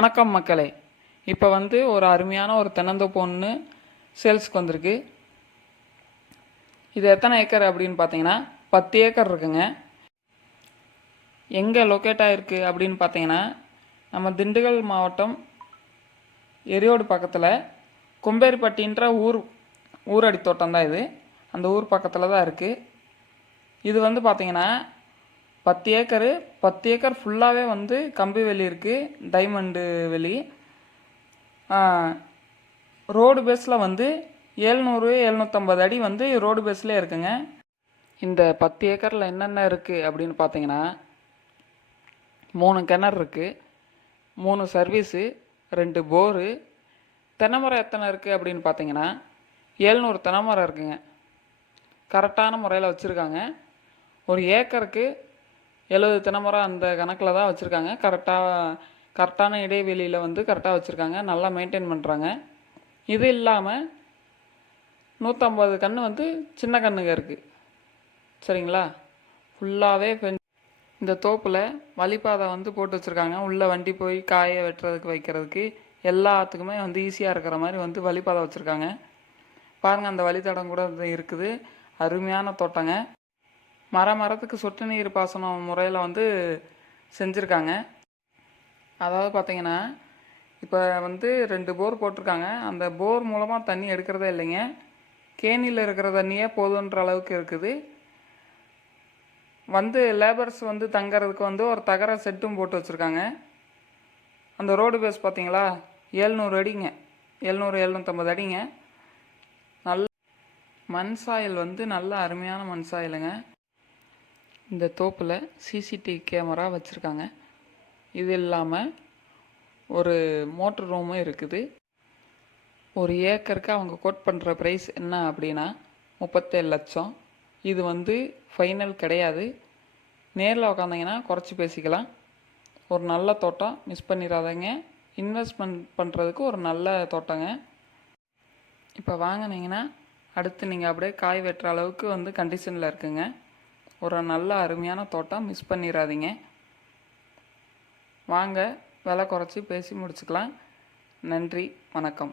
வணக்கம் மக்களே. இப்போ ஒரு அருமையான ஒரு தென்னந்தோப்பு ஒன்று சேல்ஸுக்கு வந்திருக்கு. இது எத்தனை ஏக்கர் அப்படின்னு பார்த்தீங்கன்னா 10 ஏக்கர் இருக்குங்க. எங்கே லொக்கேட் ஆகிருக்கு அப்படின்னு பார்த்தீங்கன்னா நம்ம திண்டுக்கல் மாவட்டம் எரியோடு பக்கத்தில் கொம்பேரிப்பட்டின்ற ஊரடி தோட்டம் தான் இது. அந்த ஊர் பக்கத்தில் தான் இருக்குது. இது பார்த்தீங்கன்னா 10 ஏக்கர் ஃபுல்லாகவே கம்பி வேலி இருக்குது, டைமண்டு வேலி. ரோடு பேஸில் 700-750 அடி ரோடு பேஸ்லேயே இருக்குங்க. இந்த 10 ஏக்கரில் என்னென்ன இருக்குது அப்படின்னு பார்த்தீங்கன்னா 3 கிணறு இருக்குது, 3 சர்வீஸு, 2 போரு. தென்னைமரம் எத்தனை இருக்குது அப்படின்னு பார்த்தீங்கன்னா 700 தென்னைமரம் இருக்குங்க. கரெக்டான முறையில் வச்சுருக்காங்க. ஒரு ஏக்கருக்கு 70 தென்னைமரம் அந்த கணக்கில் தான் வச்சுருக்காங்க. கரெக்டான இடைவெளியில் கரெக்டாக வச்சுருக்காங்க. நல்லா மெயின்டைன் பண்ணுறாங்க. இது இல்லாமல் 150 கன்று சின்ன கன்றுங்க இருக்குது. சரிங்களா? ஃபுல்லாகவே இந்த தோப்பில் வழிபாதை போட்டு வச்சுருக்காங்க. உள்ளே வண்டி போய் காய வெட்டுறதுக்கு வைக்கிறதுக்கு எல்லாத்துக்குமே ஈஸியாக இருக்கிற மாதிரி வழிபாதை வச்சுருக்காங்க. பாருங்கள், அந்த வழித்தடம் கூட இருக்குது. அருமையான தோட்டங்க. மரத்துக்கு சொட்டு நீர் பாசனம் முறையில் செஞ்சுருக்காங்க. அதாவது பார்த்தீங்கன்னா இப்போ 2 போர் போட்டிருக்காங்க. அந்த போர் மூலமாக தண்ணி எடுக்கிறதே இல்லைங்க. கேணியில் இருக்கிற தண்ணியே போதுன்ற அளவுக்கு இருக்குது. லேபர்ஸ் தங்கறதுக்கு ஒரு தகர செட்டும் போட்டு வச்சுருக்காங்க. அந்த ரோடு பேஸ் பார்த்தீங்களா, 700 அடிங்க, 700-750 அடிங்க. நல்ல மண் சாயல் நல்ல அருமையான மண் சாயலுங்க. இந்த தோப்பில் சிசிடிவி கேமரா வச்சுருக்காங்க. இது இல்லாமல் ஒரு மோட்ரு ரூமும் இருக்குது. ஒரு ஏக்கருக்கு அவங்க கோட் பண்ணுற ப்ரைஸ் என்ன அப்படின்னா 37 லட்சம். இது ஃபைனல் கிடையாது. நேரில் உக்காந்திங்கன்னா குறைச்சி பேசிக்கலாம். ஒரு நல்ல தோட்டம், மிஸ் பண்ணிடாதீங்க. இன்வெஸ்ட்மெண்ட் பண்ணுறதுக்கு ஒரு நல்ல தோட்டங்க. இப்போ வாங்கினீங்கன்னா அடுத்து நீங்கள் அப்படியே காய் வெட்டுற அளவுக்கு கண்டிஷனில் இருக்குங்க. ஒரு நல்ல அருமையான தோட்டம், மிஸ் பண்ணிடாதீங்க. வாங்க, விலை குறைச்சி பேசி முடிச்சுக்கலாம். நன்றி, வணக்கம்.